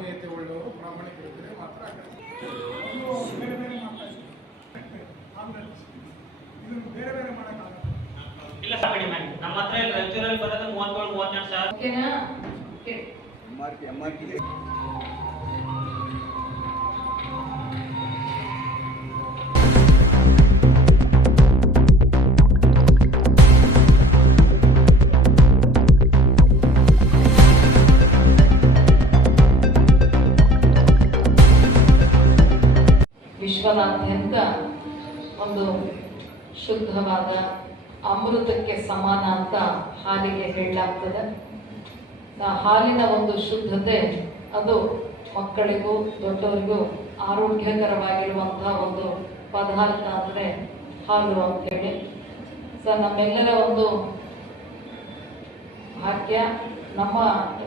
ಮಾನವೀಯತೆ ಉಳ್ಳವರು ಪ್ರಾಮಾಣಿಕರಿದ್ದರೆ ಮಾತ್ರ ಬೇರೆ ಬೇರೆ ಬೇರೆ ಬೇರೆ ಮಾಡೋಕ್ಕಾಗಲ್ಲ. ಇಲ್ಲ ಕಡಿಮೆ ನಮ್ಮ ಹತ್ರ ಲೆಕ್ಚರಲ್ ಬರೋದು 37-32 ಸಾವಿರ. ಓಕೆನಾ? MRP ವಿಶ್ವದಾದ್ಯಂತ ಒಂದು ಶುದ್ಧವಾದ ಅಮೃತಕ್ಕೆ ಸಮಾನ ಅಂತ ಹಾಲಿಗೆ ಹೇಳಲಾಗ್ತದೆ. ಹಾಲಿನ ಒಂದು ಶುದ್ಧತೆ ಅದು ಮಕ್ಕಳಿಗೂ ದೊಡ್ಡವರಿಗೂ ಆರೋಗ್ಯಕರವಾಗಿರುವಂತಹ ಒಂದು ಪದಾರ್ಥ ಅಂದರೆ ಹಾಲು ಅಂತೇಳಿ. ನಮ್ಮೆಲ್ಲರ ಒಂದು ಭಾಗ್ಯ, ನಮ್ಮ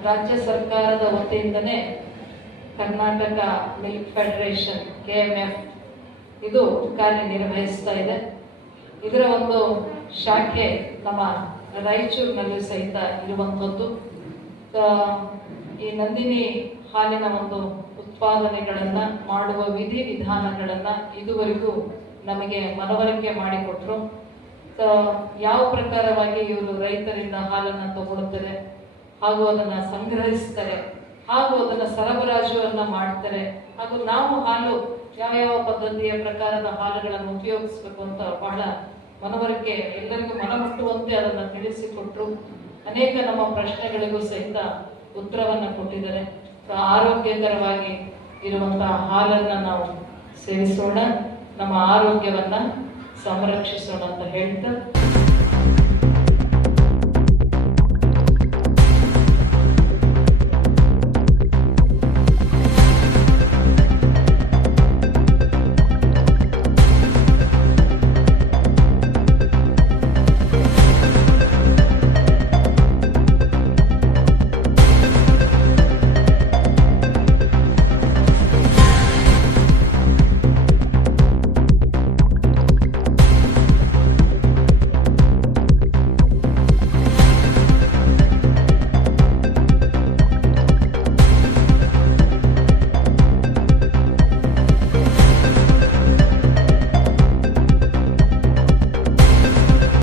ರಾಜ್ಯ ಸರ್ಕಾರದ ವತಿಯಿಂದನೇ ಕರ್ನಾಟಕ ಮಿಲ್ಕ್ ಫೆಡರೇಷನ್ KMF ಇದು ಕಾರ್ಯನಿರ್ವಹಿಸ್ತಾ ಇದೆ. ಇದರ ಒಂದು ಶಾಖೆ ನಮ್ಮ ರಾಯಚೂರಿನಲ್ಲಿ ಸಹಿತ ಇರುವಂಥದ್ದು. ಈ ನಂದಿನಿ ಹಾಲಿನ ಒಂದು ಉತ್ಪಾದನೆಗಳನ್ನು ಮಾಡುವ ವಿಧಾನಗಳನ್ನು ಇದುವರೆಗೂ ನಮಗೆ ಮನವರಿಕೆ ಮಾಡಿಕೊಟ್ರು. ಯಾವ ಪ್ರಕಾರವಾಗಿ ಇವರು ರೈತರಿಂದ ಹಾಲನ್ನು ತಗೊಳ್ತಾರೆ, ಹಾಗೂ ಅದನ್ನು ಸಂಗ್ರಹಿಸ್ತಾರೆ, ಹಾಗೂ ಅದನ್ನು ಸರಬರಾಜುವನ್ನು ಮಾಡ್ತಾರೆ, ಹಾಗೂ ನಾವು ಹಾಲು ಯಾವ ಪದ್ಧತಿಯ ಪ್ರಕಾರದ ಹಾಲುಗಳನ್ನು ಉಪಯೋಗಿಸಬೇಕು ಅಂತ ಬಹಳ ಮನವರಿಕೆ, ಎಲ್ಲರಿಗೂ ಮನಮುಟ್ಟುವಂತೆ ಅದನ್ನು ತಿಳಿಸಿಕೊಟ್ರು. ಅನೇಕ ನಮ್ಮ ಪ್ರಶ್ನೆಗಳಿಗೂ ಸಹಿತ ಉತ್ತರವನ್ನು ಕೊಟ್ಟಿದ್ದಾರೆ. ಆರೋಗ್ಯಕರವಾಗಿ ಇರುವಂತಹ ಹಾಲನ್ನು ನಾವು ಸೇವಿಸೋಣ, ನಮ್ಮ ಆರೋಗ್ಯವನ್ನು ಸಂರಕ್ಷಿಸೋಣ ಅಂತ ಹೇಳ್ತಾ